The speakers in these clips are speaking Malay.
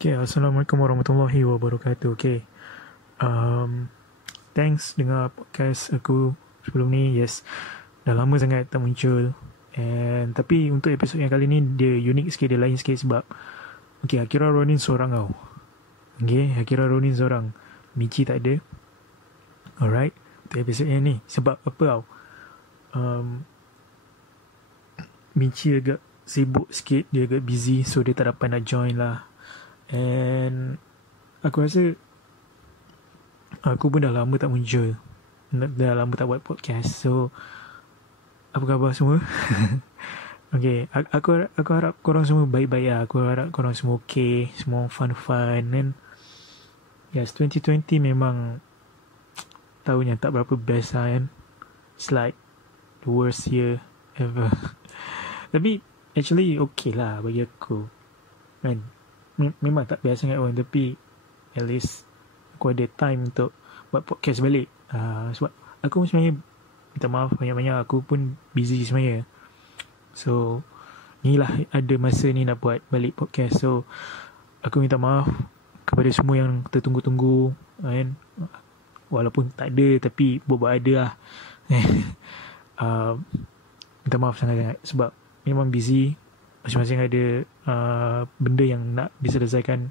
Okay, Assalamualaikum warahmatullahi wabarakatuh. Okay, um, thanks dengar podcast aku sebelum ni. Yes, dah lama sangat tak muncul. And tapi untuk episod yang kali ni dia unik sikit, dia lain sikit sebab okay, Akira Ronin seorang tau. Okay, Akira Ronin seorang. Michi tak ada. Alright, untuk episod yang ni sebab apa tau? Michi agak sibuk sikit, dia agak busy, so dia tak dapat nak join lah. And aku rasa aku pun dah lama tak muncul, dah lama tak buat podcast. So apa khabar semua? Okay, aku harap korang semua baik-baik lah. Aku harap korang semua okay, semua fun-fun. And yes, 2020 memang tahun yang tak berapa best lah kan. It's like the worst year ever. Tapi actually okay lah bagi aku kan. Memang tak biasa sangat pun, tapi at least aku ada time untuk buat podcast balik. Sebab aku sebenarnya minta maaf banyak-banyak, aku pun busy sebenarnya. So ni lah ada masa ni nak buat balik podcast. So aku minta maaf kepada semua yang tertunggu-tunggu kan. Walaupun tak ada, tapi buat-buat ada lah. Minta maaf sangat-sangat sebab memang busy. Masing-masing ada benda yang nak diselesaikan.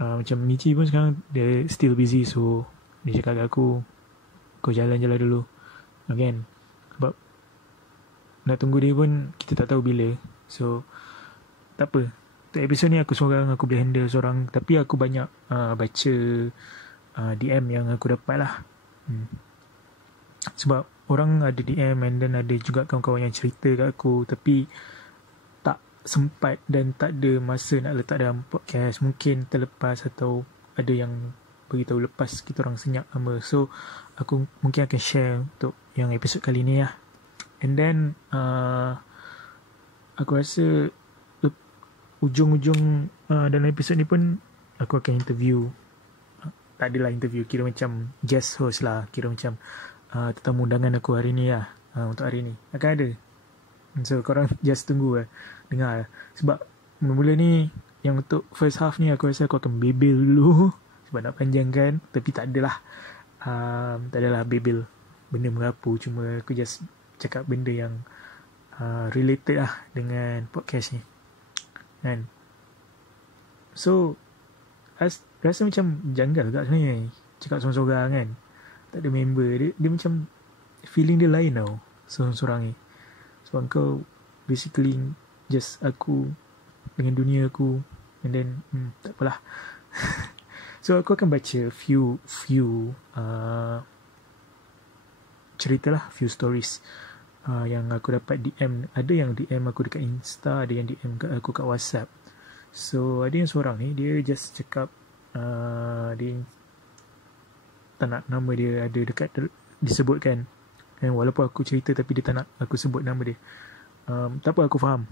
Macam Michi pun sekarang dia still busy, so dia cakap kat aku, kau jalan-jalan dulu again. Sebab nak tunggu dia pun kita tak tahu bila. So tak apa, untuk episod ni aku seorang, aku boleh handle seorang. Tapi aku banyak baca DM yang aku dapat lah. Sebab orang ada DM and then ada juga kawan-kawan yang cerita kat aku, tapi sempat dan tak ada masa nak letak dalam podcast. Mungkin terlepas atau ada yang beritahu lepas kita orang senyap lama. So aku mungkin akan share untuk yang episod kali ni lah. And then aku rasa ujung-ujung dalam episod ni pun aku akan interview. Tak adalah interview, kira macam guest host lah. Kira macam tetamu undangan aku hari ni lah. Untuk hari ni akan ada. So korang just tunggu lah, dengar lah. Sebab mula-mula ni, yang untuk first half ni aku rasa aku akan bebel dulu. Sebab nak panjangkan. Tapi tak adalah tak adalah bebel benda merapu. Cuma aku just cakap benda yang related lah dengan podcast ni kan. So rasa macam janggal kat sebenarnya cakap sorang-sorang kan. Tak ada member. Dia macam feeling dia lain tau, sorang-sorang ni. Sebab kau basically just aku dengan dunia aku. And then tak apalah. So aku akan baca few cerita lah, few stories yang aku dapat DM. Ada yang DM aku dekat Insta, ada yang DM aku kat WhatsApp. So ada yang seorang ni, dia just cakap dia tak nak nama dia ada dekat disebutkan. Walaupun aku cerita tapi dia tak nak aku sebut nama dia. Tak apa, aku faham.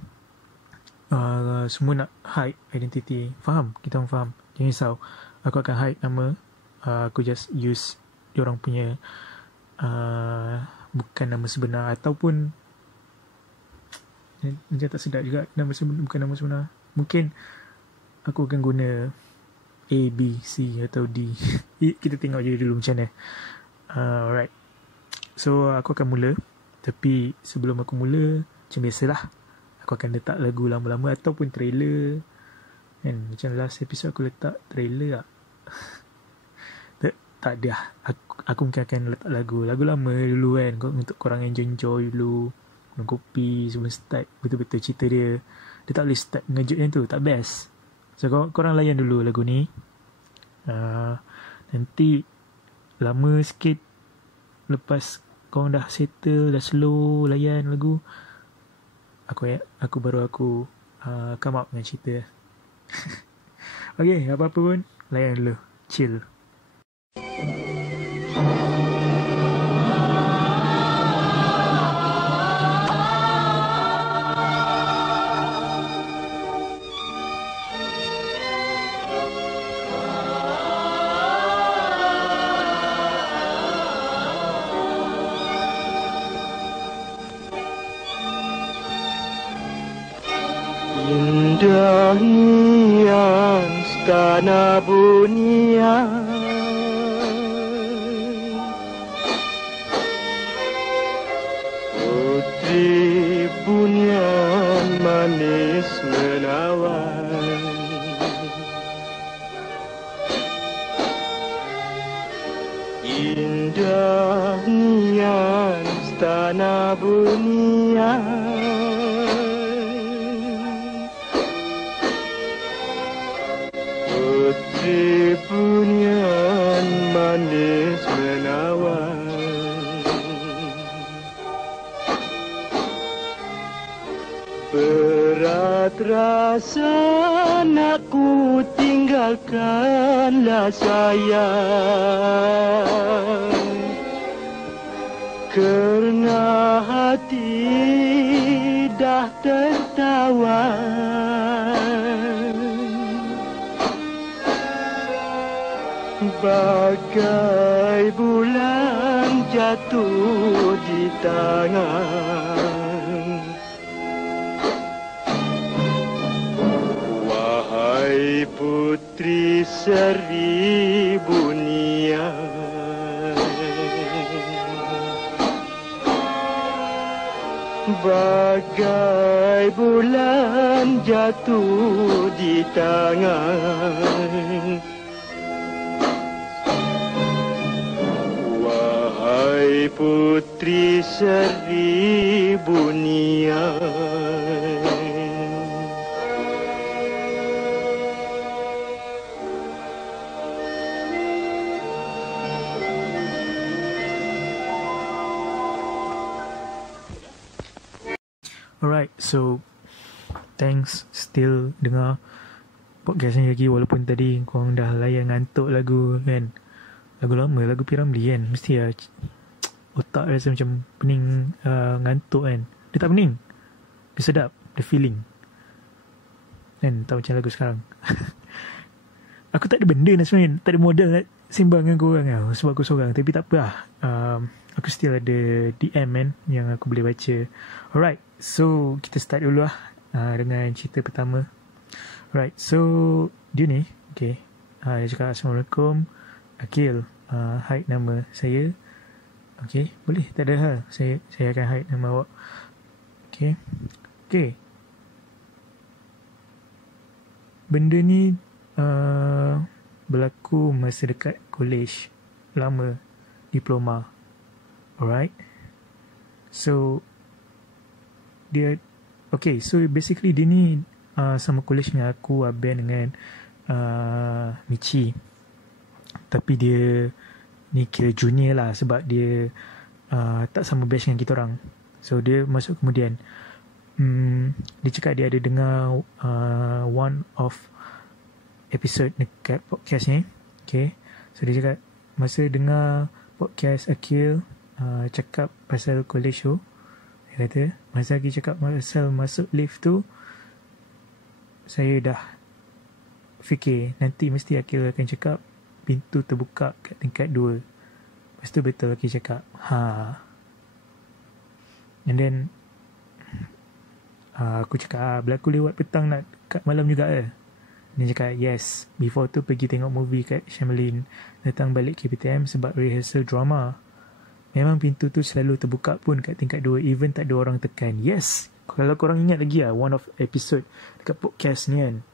Semua nak hide identity. Faham, kita orang faham. Jangan risau. Aku akan hide nama. Aku just use diorang punya bukan nama sebenar. Ataupun macam tak sedap juga nama sebenar, bukan nama sebenar. Mungkin aku akan guna A, B, C atau D. Kita tengok je dulu macam mana. Alright. So aku akan mula. Tapi sebelum aku mula, macam biasalah, aku akan letak lagu lama-lama ataupun trailer kan. Macam last episode aku letak trailer lah. Tak ada. Aku mungkin akan letak lagu lama dulu kan, untuk korang enjoy dulu, minum kopi sebelum start betul-betul cerita dia. Dia tak boleh start mengejut macam tu, tak best. So korang layan dulu lagu ni. Nanti lama sikit, lepas korang dah settle, dah slow layan lagu, aku baru come up dengan cerita. Okay, apa-apa pun layan dulu, chill. Indah yang tanah bunian, putri bunian manis menawan, indah nian tanah bunian, putri bunian manis menawan. Berat rasa nak ku tinggalkanlah sayang, kerana hati dah tertawan. Bagai bulan jatuh di tangan, wahai putri seribu nian, bagai bulan jatuh di tangan, wahai putri seribu nian. Alright, so thanks still dengar podcast ni lagi walaupun tadi korang dah layan ngantuk lagu kan. Lagu lama, lagu P. Ramlee kan. Mesti lah otak rasa macam pening, ngantuk kan. Dia tak pening. Dia sedap, dia feeling. Kan, tak macam lagu sekarang. Aku tak ada benda nak sebenarnya, tak ada modal nak sembang dengan korang lah, sebab aku seorang. Tapi tak apa lah. Aku still ada DM kan yang aku boleh baca. Alright, so kita start dulu lah dengan cerita pertama. Alright, so dia ni, okay, dia cakap Assalamualaikum Akil, hide nama saya. Okay, boleh, tak ada hal. Saya akan hide nama awak. Okay. Benda ni berlaku masa dekat college lama, diploma. Alright. So dia, okay, so basically dia ni sama college dengan aku, Aben dengan Michi. Tapi dia ni kira junior lah, sebab dia tak sama batch dengan kita orang. So dia masuk kemudian. Dia cakap dia ada dengar one of episode dekat podcast ni. Okay, so dia cakap masa dengar podcast Akil cakap pasal college tu, dia kata masa Akil cakap pasal masuk lift tu, saya dah fikir nanti mesti Akil akan cakap pintu terbuka kat tingkat 2. Lepas tu betul Akil cakap and then aku cakap berlaku lewat petang nak kat malam juga ke? Dia cakap yes, before tu pergi tengok movie kat Shamlin, datang balik KPTM sebab rehearsal drama. Memang pintu tu selalu terbuka pun kat tingkat 2, even tak ada orang tekan. Yes, kalau korang ingat lagi lah, one of episode dekat podcast ni kan,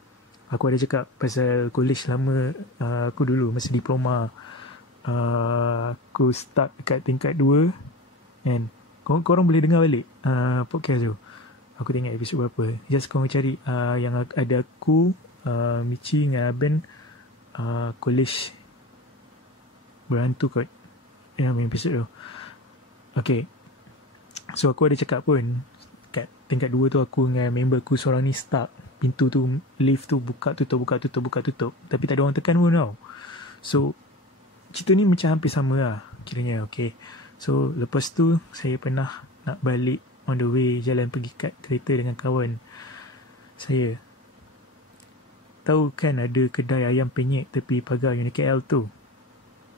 aku ada cakap pasal college lama aku dulu masa diploma. Aku start dekat tingkat 2 kan. Korang boleh dengar balik podcast tu. Aku tengok episode berapa. Just korang cari yang ada aku, Michi dengan Aben, college berhantu kot, yang episode tu. Okay, so aku ada cakap pun kat tingkat 2 tu aku dengan member aku seorang ni stuck. Pintu tu, lift tu buka tutup, tapi tak ada orang tekan pun tau. So cerita ni macam hampir sama lah kiranya. Okay, so lepas tu saya pernah nak balik on the way jalan pergi kat kereta dengan kawan saya. Tahu kan ada kedai ayam penyet tepi pagar Unit KL tu.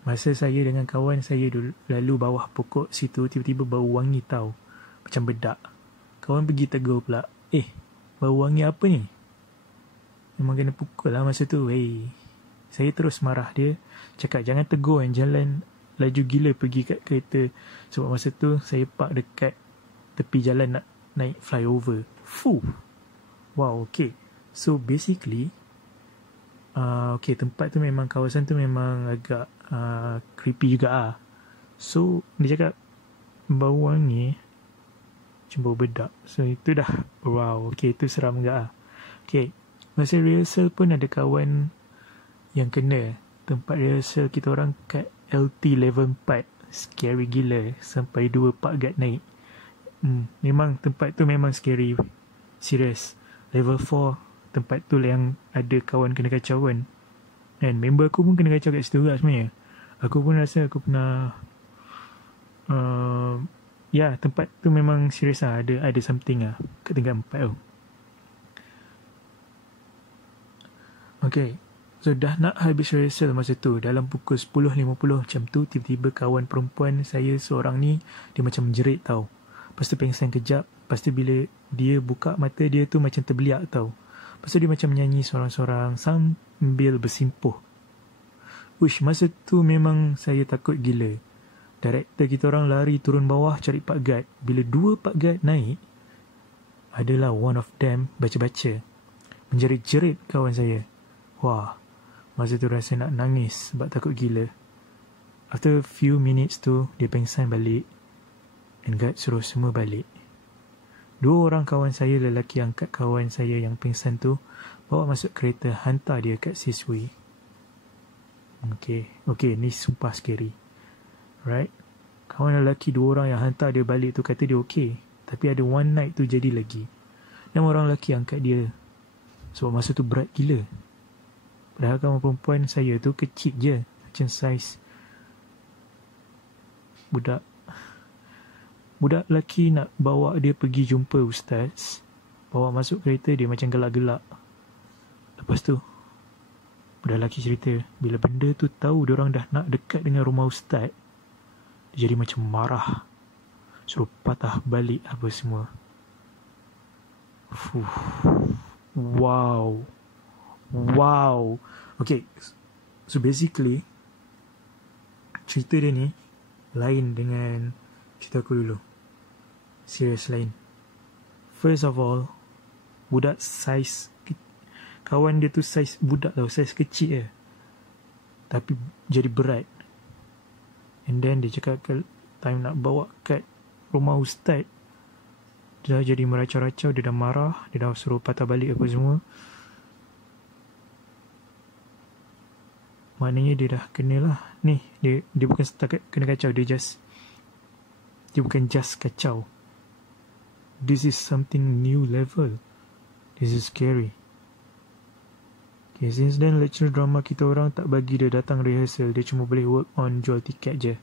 Masa saya dengan kawan saya lalu bawah pokok situ, tiba-tiba bau wangi tau, macam bedak. Kawan pergi tegur pula, bau wangi apa ni? Memang kena pukul lah masa tu. Saya terus marah dia. Cakap jangan tegur yang jalan laju gila pergi kat kereta. Sebab masa tu saya park dekat tepi jalan nak naik flyover. Wow, okay. So basically, okay, tempat tu memang, kawasan tu memang agak creepy juga lah. So dia cakap bau wangi macam bau bedak. So itu dah, wow, okay, itu seram juga lah. Okay, masa rehearsal pun ada kawan yang kena. Tempat rehearsal kita orang kat LT level 4. Scary gila. Sampai 2 pak guard naik. Memang tempat tu memang scary. Serius. Level 4, tempat tu yang ada kawan kena kacau kan. And member aku pun kena kacau kat situ juga sebenarnya. Aku pun rasa aku pernah tempat tu memang serius lah. Ada something lah kat tingkat 4 tu. Okay, so dah nak habis rehearsal masa tu. Dalam pukul 10.50 macam tu, tiba-tiba kawan perempuan saya seorang ni, dia macam menjerit tau. Lepas tu pengsan kejap. Lepas tu bila dia buka mata dia tu macam terbeliak tau. Lepas tu dia macam menyanyi sorang-sorang sambil bersimpuh. Masa tu memang saya takut gila. Director kita orang lari turun bawah cari pak guard. Bila 2 pak guard naik, adalah one of them baca-baca. Menjerit-jerit kawan saya. Wah, masa tu rasa nak nangis sebab takut gila. After few minutes tu, dia pengsan balik. And guard suruh semua balik. 2 orang kawan saya lelaki angkat kawan saya yang pengsan tu, bawa masuk kereta, hantar dia kat Siswi. Okay, ni sumpah scary. Right? Kawan lelaki 2 orang yang hantar dia balik tu kata dia okay. Tapi ada one night tu jadi lagi. 6 orang lelaki angkat dia. Sebab masa tu berat gila. Padahal kawan perempuan saya tu kecil je. Macam saiz budak. Budak lelaki nak bawa dia pergi jumpa ustaz. Bawa masuk kereta dia macam gelak-gelak. Lepas tu, budak lelaki cerita, bila benda tu tahu diorang dah nak dekat dengan rumah ustaz, dia jadi macam marah. Suruh patah balik apa semua. Wow. Okay, so basically cerita dia ni lain dengan cerita aku dulu. Serius lain. First of all, budak saiz, kawan dia tu saiz budak tau, saiz kecil je, tapi jadi berat. And then dia cakap time nak bawa kat rumah ustaz, dia dah jadi meracau-racau, dia dah marah, dia dah suruh patah balik apa semua. Maknanya dia dah kena lah. Ni, dia bukan setakat kena kacau, dia bukan just kacau. This is something new level. This is scary. Okay, since then lecturer drama kita orang tak bagi dia datang rehearsal. Dia cuma boleh work on jual tiket je.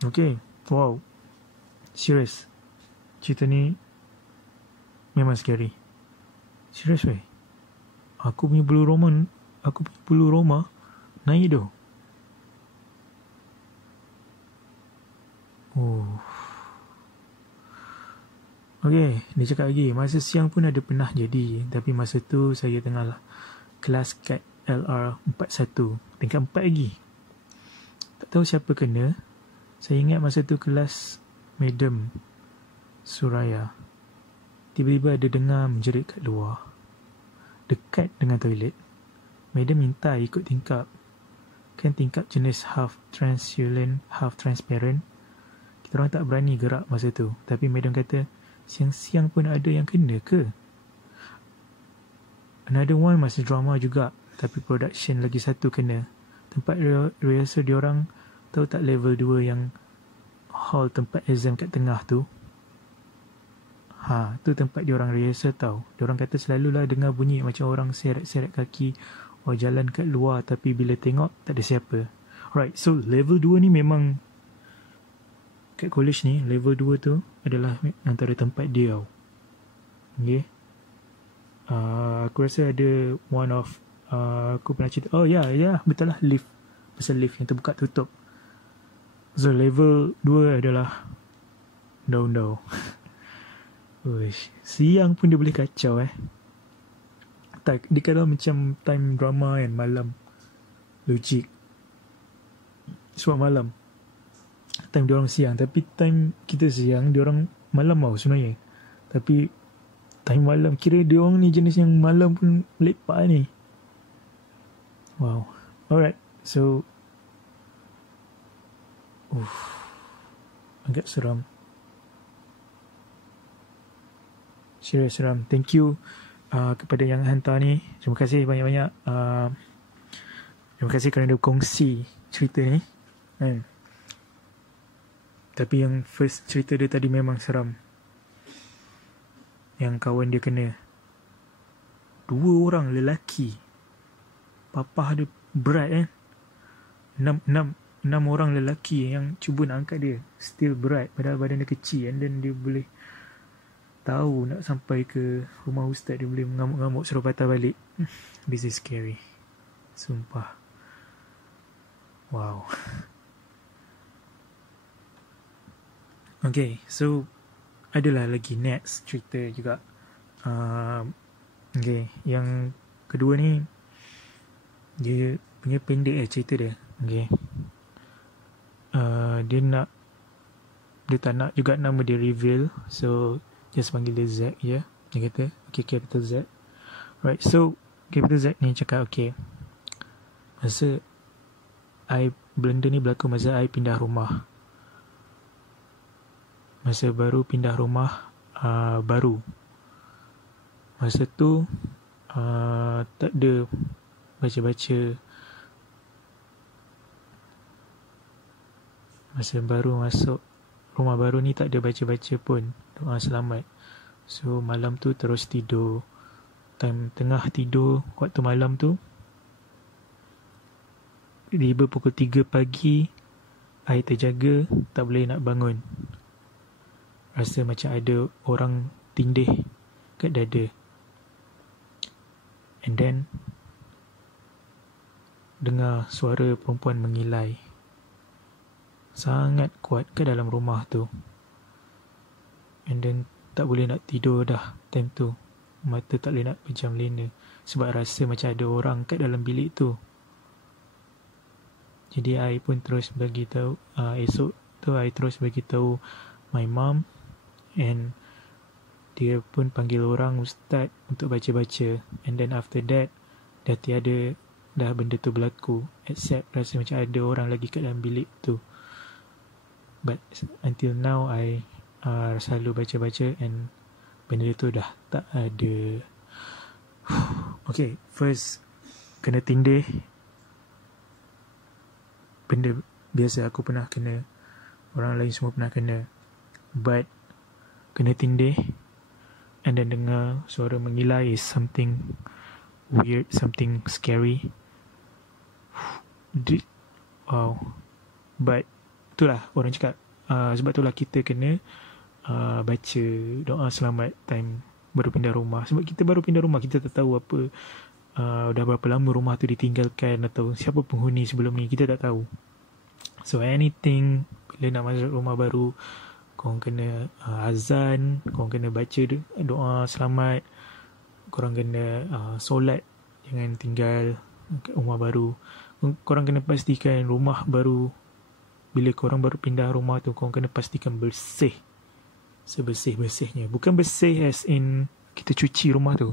Okay, wow. Serius. Cerita ni memang scary. Serius weh. Aku punya bulu roma naik tu. Okay, dia cakap lagi, masa siang pun ada pernah jadi. Tapi masa tu saya tengah kelas kat LR41, tingkat 4 lagi. Tak tahu siapa kena. Saya ingat masa tu kelas Madam Suraya. Tiba-tiba ada dengar menjerit kat luar, dekat dengan toilet. Madam minta ikut tingkap. Kan tingkap jenis half translucent, half transparent. Kita orang tak berani gerak masa tu. Tapi madam kata, siang-siang pun ada yang kena ke? Another one masih drama juga. Tapi production lagi satu kena. Tempat rehearsal diorang, tahu tak level 2 yang hall tempat exam kat tengah tu? Tu tempat diorang rehearsal tau. Diorang kata selalulah dengar bunyi macam orang seret-seret kaki jalan kat luar, tapi bila tengok tak ada siapa. Right, so level 2 ni memang kat college ni, level 2 tu adalah antara tempat dia tau. Okay. Aku rasa ada one of aku pernah cerita. Betul lah, lift. Pasal lift yang terbuka tutup. So level 2 adalah No. Uish, siang pun dia boleh kacau Tak, dia kalau macam time drama kan, malam. Logik. Sebab malam time diorang siang, tapi time kita siang diorang malam tau sebenarnya. Tapi time malam, kira diorang ni jenis yang malam pun lepak ni. Wow. Alright, so agak seram. Serius seram. Thank you kepada yang hantar ni. Terima kasih banyak-banyak. Terima kasih kerana kongsi cerita ni. Tapi yang first cerita dia tadi memang seram. Yang kawan dia kena 2 orang lelaki. Papah dia berat 6 orang lelaki yang cuba nak angkat dia. Still berat. Padahal badan dia kecil. And then dia boleh tahu nak sampai ke rumah ustaz. Dia boleh mengamuk-ngamuk suruh patah balik. This is scary. Sumpah. Wow. Okay, so adalah lagi next cerita juga. Okay, yang kedua ni dia punya pendek cerita dia. Okay. Dia tak nak juga nama dia reveal, so just panggil dia Z je. Dia kata okay, capital Z. Right, so capital Z ni cakap okay, masa benda ni berlaku masa I pindah rumah. Masa baru pindah rumah baru. Masa tu tak ada baca-baca. Masa baru masuk rumah baru ni tak ada baca-baca pun doa selamat. So malam tu terus tidur. Time tengah tidur waktu malam tu, tiba pukul 3 pagi, I terjaga, tak boleh nak bangun. Rasa macam ada orang tindih kat dada. And then dengar suara perempuan mengilai sangat kuat ke dalam rumah tu. And then tak boleh nak tidur dah time tu. Mata tak boleh nak pejam lena sebab rasa macam ada orang kat dalam bilik tu. Jadi I pun terus bagi tahu, esok tu I terus bagi tahu my mom, and dia pun panggil orang ustaz untuk baca-baca. And then after that dah tiada dah benda tu berlaku, except rasa macam ada orang lagi kat dalam bilik tu. But until now I selalu baca-baca and benda tu dah tak ada. Okay, first kena tindih. Benda biasa, aku pernah kena, orang lain semua pernah kena. But kena tindih and then dengar suara mengilai is something weird, something scary. Wow. But itulah orang cakap, sebab itulah kita kena baca doa selamat time baru pindah rumah. Sebab kita baru pindah rumah, kita tak tahu apa, dah berapa lama rumah tu ditinggalkan atau siapa penghuni sebelum ni, kita tak tahu. So anything, bila nak masuk rumah baru, korang kena azan, korang kena baca doa selamat, korang kena solat, jangan tinggal kat rumah baru. Korang kena pastikan rumah baru, bila korang baru pindah rumah tu, korang kena pastikan bersih, sebersih-bersihnya. Bukan bersih as in kita cuci rumah tu,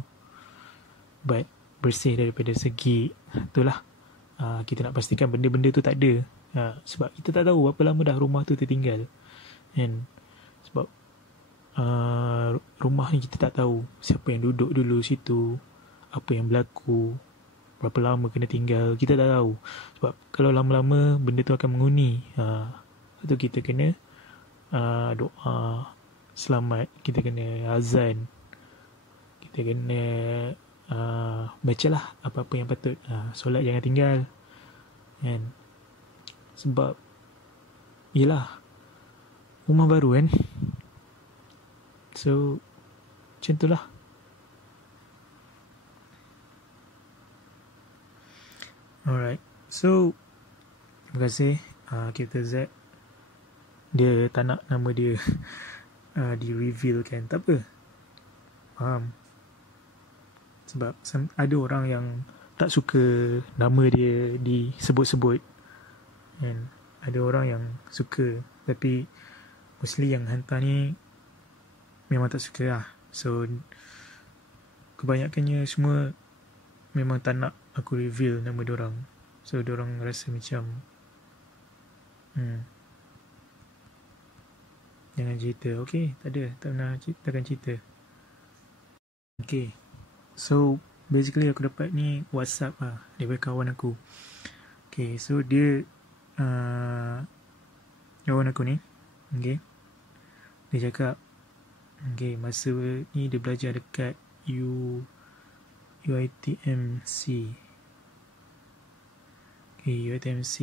but bersih daripada segi itulah, kita nak pastikan benda-benda tu tak ada. Sebab kita tak tahu berapa lama dah rumah tu tertinggal. And sebab rumah ni kita tak tahu siapa yang duduk dulu situ, apa yang berlaku, berapa lama kena tinggal, kita tak tahu. Sebab kalau lama-lama benda tu akan menghuni. Lepas tu kita kena doa selamat, kita kena azan, kita kena bacalah apa-apa yang patut. Solat jangan tinggal kan. Sebab yelah, rumah baru kan. So macam tu lah. Alright, so terima kasih. Kita Z, dia tak nak nama dia di-reveal kan. Tak apa. Faham. Sebab ada orang yang tak suka nama dia disebut-sebut. And ada orang yang suka. Tapi mostly yang hantar ni memang tak suka lah. So kebanyakannya semua memang tak nak aku reveal nama diorang. So diorang rasa macam jangan cerita. Okay, tak ada. Takkan cerita. Okay. So basically aku dapat ni WhatsApp lah daripada kawan aku. Okay, so dia kawan aku ni. Okay, dia cakap masa ni dia belajar dekat UiTMC. UiTMC.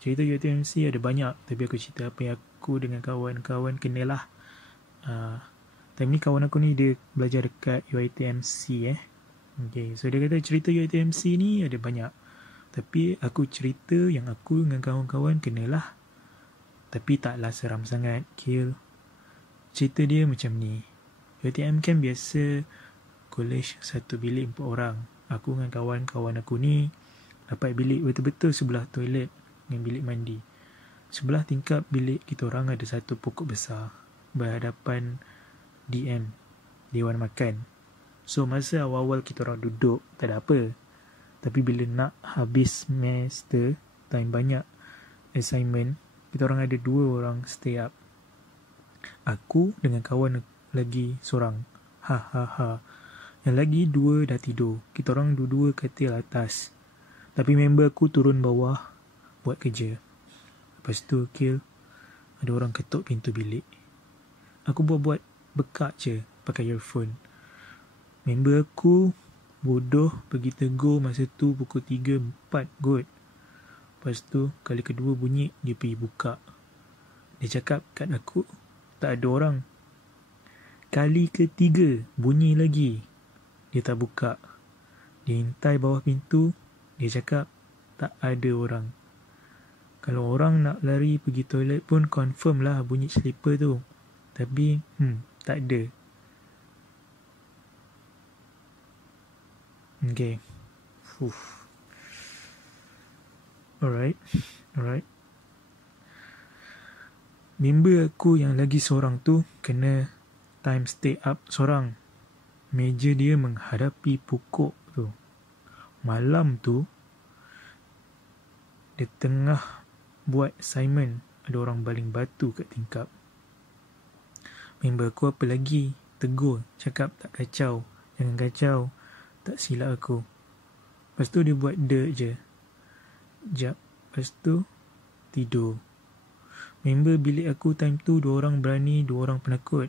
Cerita UiTMC ada banyak, tapi aku cerita apa yang aku dengan kawan-kawan kenalah. Time ni kawan aku ni dia belajar dekat UiTMC. So dia kata cerita UiTMC ni ada banyak, tapi aku cerita yang aku dengan kawan-kawan kenalah, tapi taklah seram sangat. Cerita dia macam ni. UiTM kan biasa college satu bilik 4 orang. Aku dengan kawan-kawan aku ni dapat bilik betul-betul sebelah toilet dengan bilik mandi. Sebelah tingkap bilik kita orang ada satu pokok besar berhadapan DM, Dewan Makan. So masa awal-awal kita orang duduk tak ada apa. Tapi bila nak habis semester, time banyak assignment, kita orang ada 2 orang stay up. Aku dengan kawan lagi seorang. Yang lagi 2 dah tidur. Kita orang dua-dua katil atas. Tapi member aku turun bawah buat kerja. Lepas tu ada orang ketuk pintu bilik. Aku buat bekak je pakai earphone. Member aku bodoh pergi tegur masa tu pukul 3-4 kot. Lepas tu kali kedua bunyi dia pergi buka. Dia cakap kat aku tak ada orang. Kali ketiga bunyi lagi, dia tak buka. Dia hintai bawah pintu. Dia cakap tak ada orang. Kalau orang nak lari pergi toilet pun confirm lah bunyi slipper tu. Tapi tak ada. Okay. Alright. Member aku yang lagi seorang tu kena time stay up seorang. Meja dia menghadapi pokok tu. Malam tu dia tengah buat assignment, ada orang baling batu kat tingkap. Member aku apa lagi tegur, cakap tak kacau, jangan kacau, tak silap aku. Lepas tu dia buat dirt je. Jap, lepas tu tidur. Member bilik aku time tu 2 orang berani, 2 orang penakut.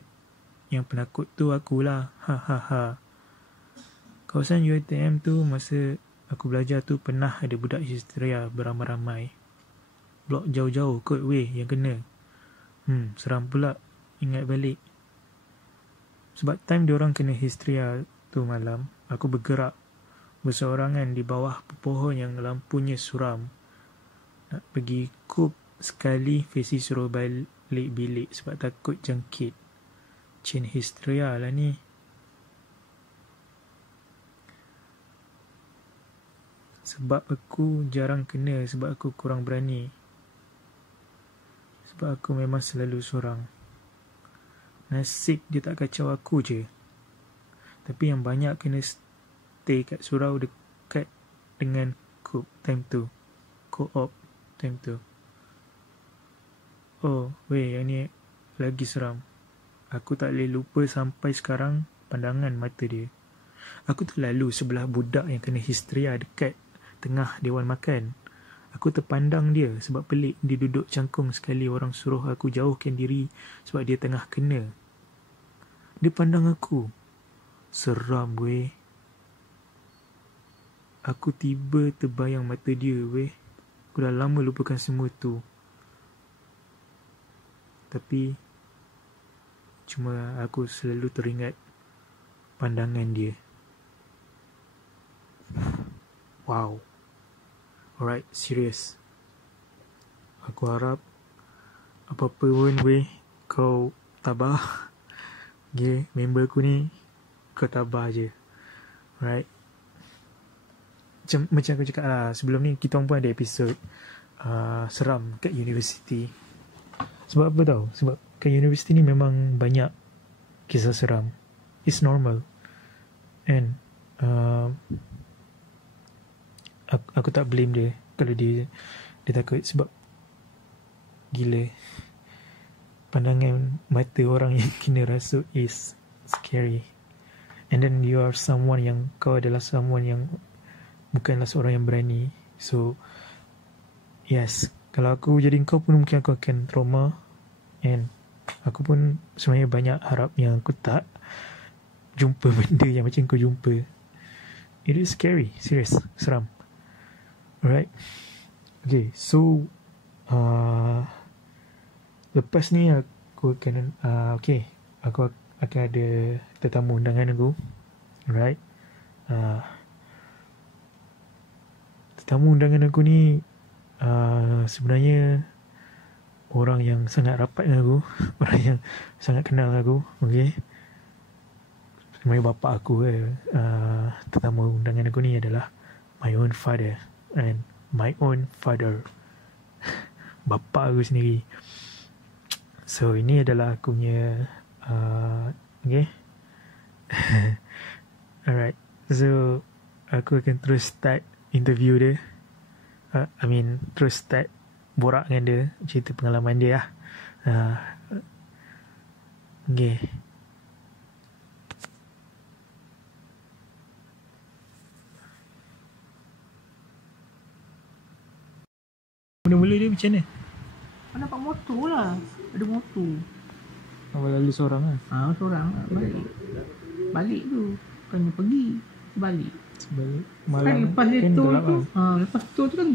Yang penakut tu akulah. Kawasan UiTM tu masa aku belajar tu pernah ada budak histeria beramai-ramai. Blok jauh-jauh kot weh yang kena. Seram pula ingat balik. Sebab time diorang kena histeria tu malam, aku bergerak berseorangan di bawah pohon yang lampunya suram. Nak pergi kup sekali Fesi suruh balik bilik sebab takut jangkit. Chain histeria lah ni. Sebab aku jarang kena, sebab aku kurang berani. Sebab aku memang selalu seorang. Nasib dia tak kacau aku je. Tapi yang banyak kena stay kat surau dekat dengan co-op time tu. Co-op time tu. Oh, weh, yang ni lagi seram. Aku tak boleh lupa sampai sekarang pandangan mata dia. Aku terlalu sebelah budak yang kena histeria dekat tengah Dewan Makan. Aku terpandang dia sebab pelik dia duduk cangkung sekali orang suruh aku jauhkan diri sebab dia tengah kena. Dia pandang aku. Seram weh. Aku tiba terbayang mata dia weh. Aku dah lama lupakan semua tu. Tapi cuma aku selalu teringat pandangan dia. Wow. Alright, serious. Aku harap apa-apa pun weh, kau tabah. Okay, member aku ni kau tabah je. Right? Macam aku cakap lah, sebelum ni kita orang pun ada episod seram kat universiti. Sebab apa tau? Sebab kat universiti ni memang banyak kisah seram. It's normal. And aku tak blame dia kalau dia takut. Sebab gila, pandangan mata orang yang kena rasuk is scary. And then you are someone yang, kau adalah someone yang bukanlah seorang yang berani. So yes, kalau aku jadi kau pun mungkin aku akan trauma. And aku pun sebenarnya banyak harap yang aku tak jumpa benda yang macam kau jumpa. It is scary. Serious. Seram. Alright. Okay, so lepas ni aku akan okay, aku akan ada tetamu undangan aku. Alright. Tetamu undangan aku ni sebenarnya orang yang sangat rapat dengan aku. Orang yang sangat kenal aku. Okay. Sebenarnya bapa aku tetamu undangan aku ni adalah my own father. And my own father. Bapa aku sendiri. So ini adalah aku punya okay. Alright. So aku akan terus start interview dia. Terus start borak dengan dia, cerita pengalaman dia lah. Okay. Mula-mula dia macam mana? Nampak motor lah. Ada motor. Awal lalu seorang lah. Seorang balik tu. Bukannya pergi, balik. Sebalik Kan malam lepas dia kan tol gelap tu, lah. lepas tol tu kan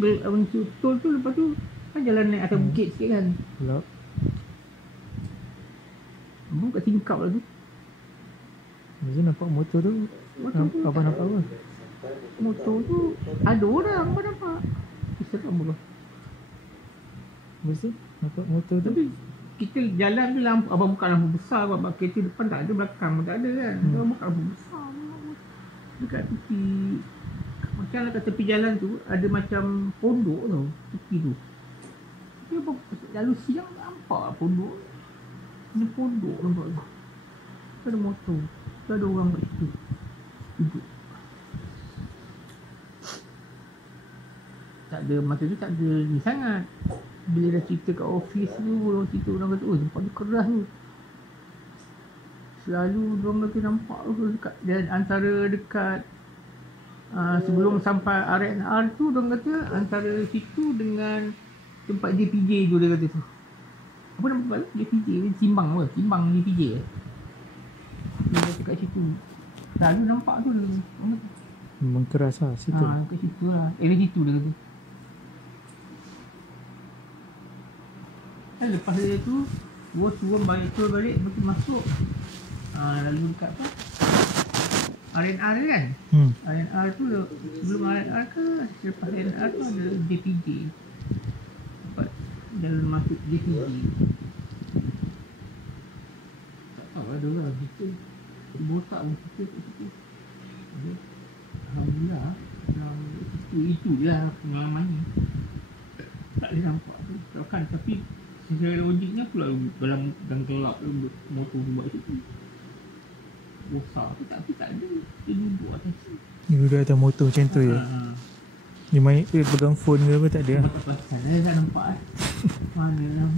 tol tu lepas tu kan jalan naik atas bukit sikit kan. Gelap. Abang kat tingkap lah tu. Lepas tu nampak motor tu. Abang nampak apa? Motor tu ada orang abang nampak. Kisah abang. Lepas tu nampak motor tu. Tapi kita jalan tu lampu, abang buka lampu besar, abang kereta depan tak ada, belakang pun tak ada kan. Abang buka lampu besar dekat tepi, macam lah kat tepi jalan tu ada macam pondok tau, tepi tu. Tapi abang lalu siang tak nampak lah pondok. Ini pondok nampak tu. Tu ada motor, tu ada orang kat situ duduk. Tak ada, masa tu tak ada ni sangat. Bila dah cerita kat office tu, orang cerita, orang kata, oh tempat tu keras tu. Selalu orang kata nampak tu dekat, dan antara dekat sebelum sampai R&R tu, orang kata antara situ dengan tempat JPJ tu, dia kata tu. Apa nama tempat tu? JPJ, Timbang apa? Timbang JPJ dia kata kat situ. Selalu nampak tu dia kata. Memang keras lah situ. Kat situ lah. Area situ dia kata. Lepas dia tu, gua turun balik lepas tu masuk lalu dekat apa? R&R kan? R&R tu sebelum R&R ke selepas R&R tu ada JPJ. Tempat jalan masuk JPJ. Tak tahu ada lah kita botak pun kita kat situ. Alhamdulillah itu je lah pengalamannya. Tak boleh nampak tu kan, tapi secara logiknya pula dalam gelap motor tu buat situ. Rosak tu tapi tak ada. Dia duduk atas tu. Dia duduk atas motor macam tu je. Dia main pegang phone ke apa tak ada. Tak pasal saya tak nampak mana lah.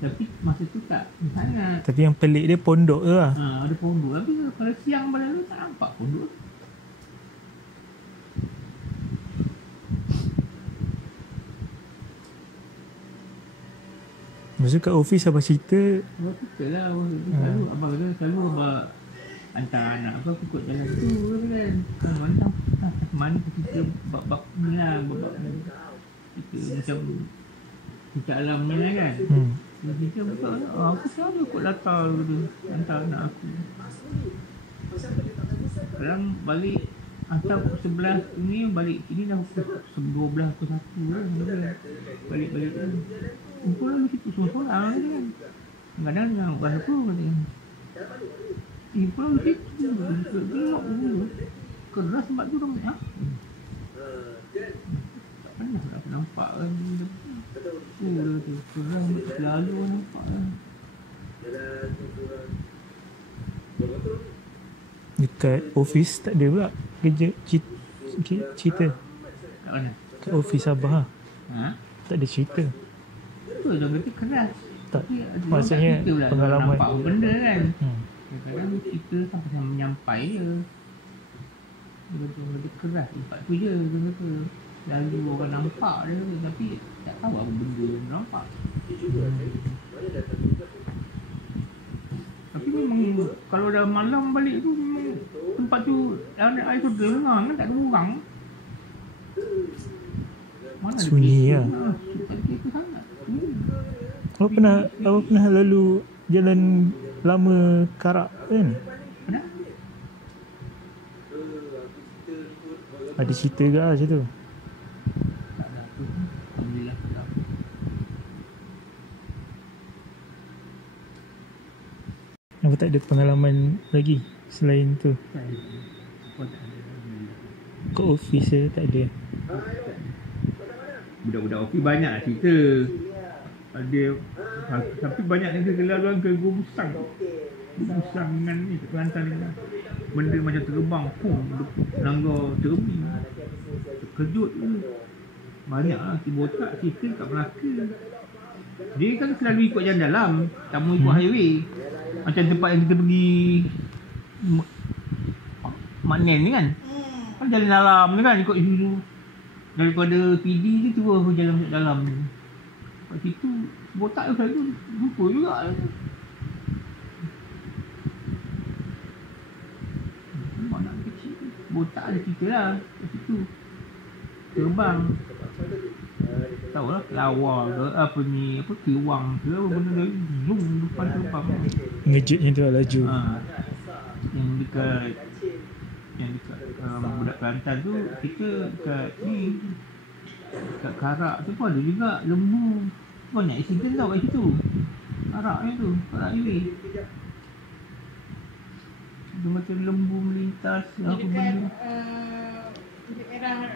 Tapi masa tu tak sangat. Tapi yang pelik dia pondok tu lah. Ada pondok. Tapi kalau siang pada tu tak nampak pondok. Maksud kat office abang cerita. Abang cerita lah. Selalu abang kata selalu abang hantar anak aku ikut jalan tu kan. Mana kita bab-bab ni lah. Bab-bab ni. Kita macam kita alam ni lah kan. Kita buka aku selalu ikut latar tu. Hantar anak aku. Sekarang balik hantar pukul 11 ni balik sini dah pukul 12 pukul 1 kan. Balik-balik kan. Kumpul lah situ sorang kan. Kadang dengan bukan apa kata. Pulau itu gelap dulu. Keras sebab tu orang tak pernah nampak kan. Tu keras selalu nampak kan. Dekat office tak ada pula kerja cerita. Kat mana? Kat office Sabah lah. Ha? Tak ada cerita. Tu dia kata keras. Tak. Tapi dia Maksudnya tak cerita pula, pengalaman. nampak benda kan. Hmm. Kadang-kadang cerita sampai menyampai je. Dia kata keras. Lepas tu je dia kata. Lalu orang nampak dia kata. Tapi tak tahu apa benda yang nampak. Tapi memang kalau dah malam balik tu memang tempat tu air tu dengar kan tak ada orang. Mana Sunyi ada lah. Tak ada kereta sangat. Awak pernah lalu jalan lama Karak kan? Pernah? Ada cerita ke lah macam tu? Tak ada tu. Alhamdulillah tak. Apa tak ada pengalaman lagi selain tu? Tak ada. Kau tak ada. Alhamdulillah. Kat office je tak ada. Budak-budak ofis banyak lah cerita. Ada tapi banyak kegelaluan kegugusan. Kegugusan dengan ni Kelantan ni. Benda macam terbang pum langgar termi. Terkejut tu. Banyak lah si botak cerita kat Melaka. Dia kan selalu ikut jalan dalam, tak mau ikut highway. Macam tempat yang kita pergi Maknen ni kan. Kan jalan dalam ni kan ikut situ. Daripada PD tu terus jalan masuk dalam tu. Kat situ botak tu selalu jumpa juga. Anak kecil botak ada cerita lah kat situ. Terbang. Tahu lah kelawar ke apa ni, apa kiwang ke apa benda dia zoom depan terbang. Ngejutnya tu lah laju. Yang dekat budak Kelantan tu kita kat ni kat Karak tu pun ada juga lembu. Banyak accident tau kat situ. Karak ni tu, Karak highway. Dia macam lembu melintas apa benda. Bukit Merah ni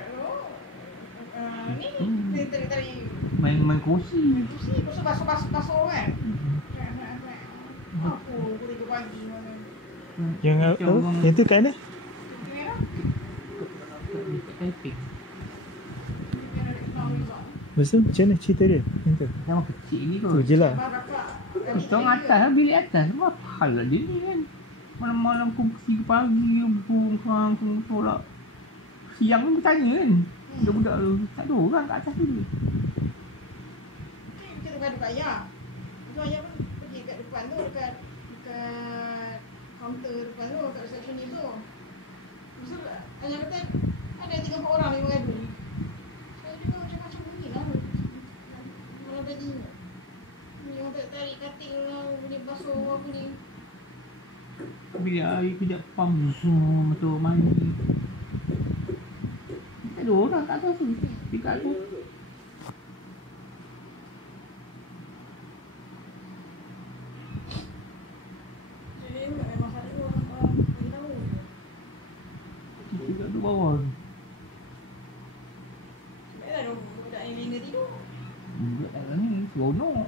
tarik Main kursi. kursi basuh kan. Apa pukul 3 pagi mana. Yang apa? Yang tu kat mana? Bukit Merah. Dekat Taiping. Bukit Merah dekat Town Resort. Lepas tu macam mana cerita dia? Yang tu? Sama kecil ni kot. Tu je lah. Abang kakak. Kita orang atas lah, bilik atas. Apa hal lah dia ni kan. Malam-malam pukul 3 pagi, bungkang, tolak. Siang pun bertanya kan. Budak-budak tu, tak ada orang kat atas tu. Kita dekat ayah. Tu ayah pun pergi kat depan tu, dekat kaunter depan tu, kat receptionist tu. Lepas tu ayah kata, ada 3-4 orang yang mengadu ni. Saya juga macam-macam bunyi lah. Malam tadi ni orang tarik katil lah, boleh basuh apa ni. Bilik air kejap pump semua, betul mandi. Tak ada orang kat atas tu. Dekat tu. Jadi memang ada orang beritahu. Dekat tu bawah tu. Sebenarnya budak ni lengah tidur. Budak tak ni, seronok.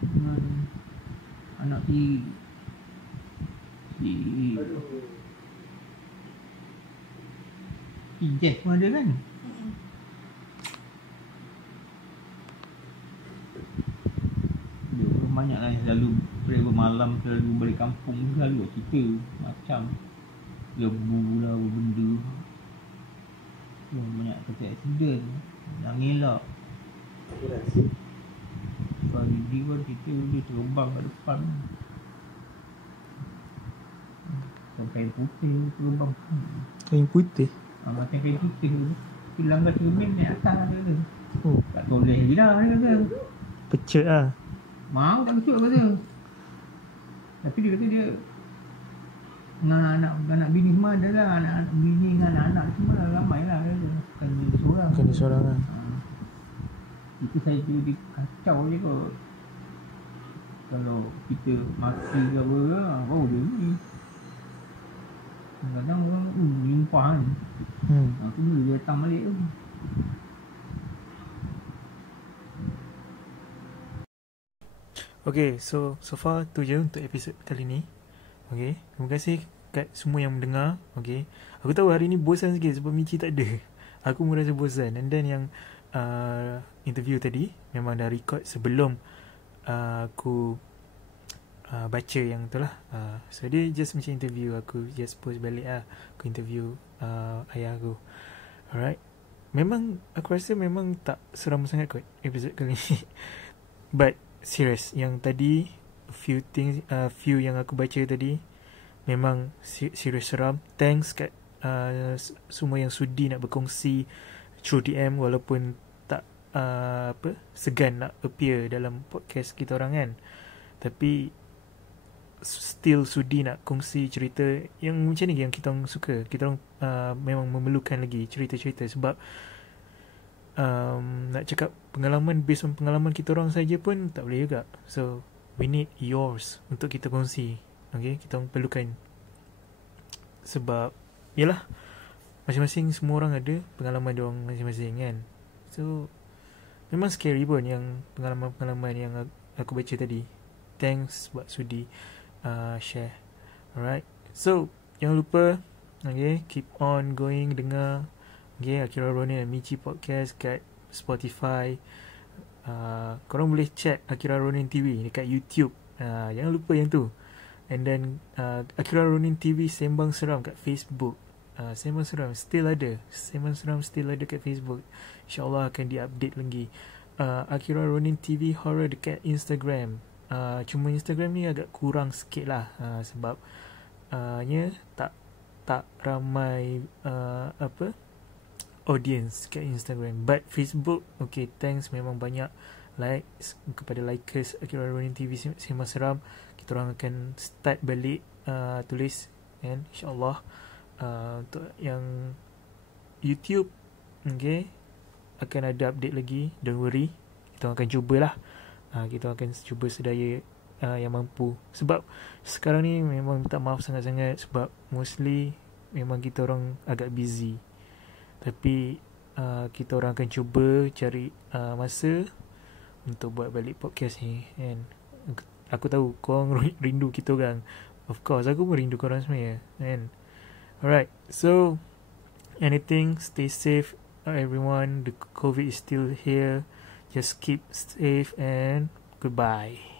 Dengan anak si Jess pun ada kan. Dia orang banyak lah yang selalu travel malam, selalu balik kampung, selalu cerita macam lembu lah, apa benda. Banyak kata accident, yang elak. Pagi dia pun cerita dia terbang kat depan. Kain putih terbang. Kain putih. Macam kain putih tu. Dia langgar cermin naik atas dia kata. Oh, Tak toleh je dah dia kata. pecut lah. Mau tak kecut kata. Tapi dia kata dia dengan anak bini semua ada lah. Anak bini dengan anak-anak semua lah ramai lah dia kata. Bukan dia seorang. Bukan dia seorang lah. Kita saja dia kacau je kot. Kalau kita maki ke apa lah, baru dia ni. Kadang-kadang orang limpah kan. Aku dulu dia datang balik tu. Okay, so far tu je untuk episod kali ni. Okay, terima kasih kat semua yang mendengar. Okay, aku tahu hari ni bosan sikit sebab Michi tak ada. Aku merasa bosan. And then yang interview tadi memang dah record sebelum aku baca yang tu lah. So dia just macam interview, aku just post balik lah. Aku interview ayah aku. Alright, memang aku rasa memang tak seram sangat kot episod kali ni. But serious, yang tadi few yang aku baca tadi memang serious seram. Thanks kat semua yang sudi nak berkongsi through DM walaupun tak segan nak appear dalam podcast kita orang kan, tapi still sudi nak kongsi cerita yang macam ni yang kita orang suka. Kita orang memang memerlukan lagi cerita-cerita sebab nak cakap pengalaman based on pengalaman kita orang saja pun tak boleh juga. So we need yours untuk kita kongsi. Okay, kita orang perlukan sebab yalah, masing-masing semua orang ada pengalaman dia orang masing-masing kan. So memang scary pun yang pengalaman-pengalaman yang aku baca tadi. Thanks buat sudi share. Alright, so jangan lupa keep on going dengar Akira Ronin dan Michi Podcast kat Spotify. Korang boleh check Akira Ronin TV dekat YouTube. Jangan lupa yang tu. And then Akira Ronin TV Sembang Seram kat Facebook. Sembang Seram still ada. Sembang Seram still ada kat Facebook. InsyaAllah akan di-update lagi. Akira Ronin TV Horror dekat Instagram. Cuma Instagram ni agak kurang sikit lah. Sebab tak ramai audience kat Instagram. But Facebook, okay, thanks, memang banyak likes kepada likers Akira Ronin TV Sembang Seram. Kita orang akan start balik tulis kan, insyaAllah. Untuk yang YouTube, okay, akan ada update lagi. Don't worry, kita akan cubalah. Kita akan cuba sedaya yang mampu. Sebab sekarang ni memang minta maaf sangat-sangat sebab mostly memang kita orang agak busy. Tapi kita orang akan cuba cari masa untuk buat balik podcast ni. And aku tahu korang rindu kita orang. Of course, aku pun rindu korang sebenarnya. And alright, so anything, stay safe everyone. The COVID is still here. Just keep safe and goodbye.